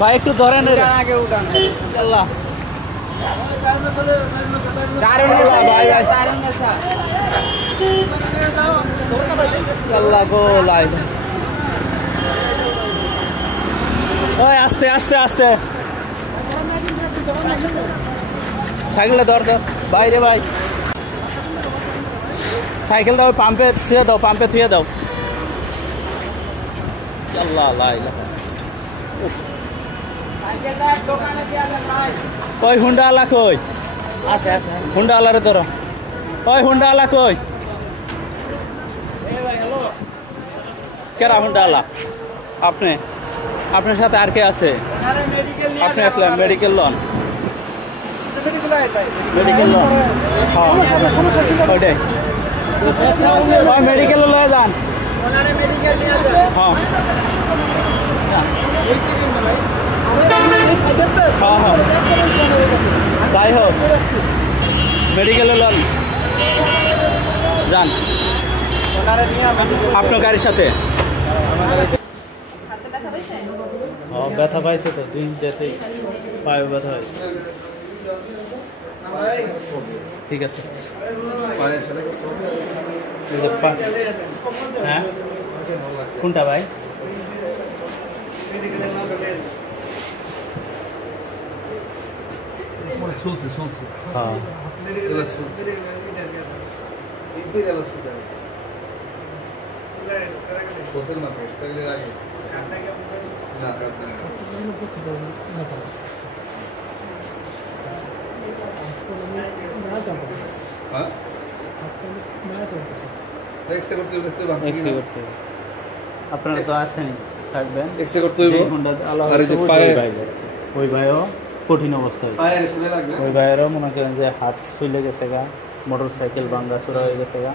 ভাই একটু ধরেন আগে উঠান আল্লাহ আল্লাহ গো লাই ওই আস্তে আস্তে আস্তে সাইকেলটা ধর দাও বাইরে ভাই সাইকেলটা ওই পাম্পে থুয়ে দাও আল্লাহ লাই ওই হুন্ডা আলা কই হুন্ডা আলারে ধরো ওই হুন্ডা আলা কই কেরা হুন্ডা আলা আপনার সাথে আর কে আছে আপনি আসলেন মেডিকেল লোন ওইটাই ওই মেডিকেল লয়ে যান হ্যাঁ হ্যাঁ যাই হোক মেডিকেলে লন যান আপনার গাড়ির সাথে ব্যথা পাইছে তো দিন যেতেই পায়ে ব্যথা হয়েছে ঠিক আছে হ্যাঁ কোনটা ভাই চলছে হ্যাঁ আপনারা তো আসেনি থাকবেন ওই ভাইও কঠিন অবস্থায় ওই ভাইয়েরও মনে করেন যে হাত ছুলে গেছে গা মোটর সাইকেল ভাঙ্গা চোরা হয়ে গেছে গা